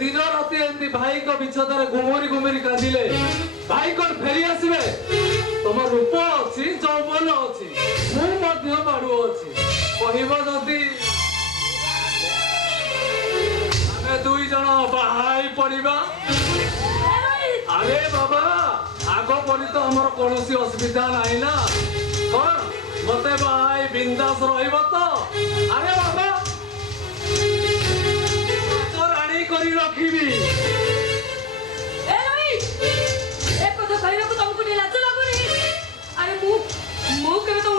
दिन राति एमती भाई को बिछोदारे घुमुरी घुमुरी कांदिले भाई कोन फेरी आसीबे तुम रूप अछि जौवन अछि मु मध्य बाडू अछि कहिबो जदी आमे दुई जण बाहाई पड़िबा। अरे बाबा आगो परी तो हमर कोनोसी असुविधा नाही ना कोन मते बाहाई बिंदास रहिबो तो। अरे बाबा करी रखिबी। ए रवि ए कथा कहैला को तुमको लाज लागुनी। अरे मु केबे तो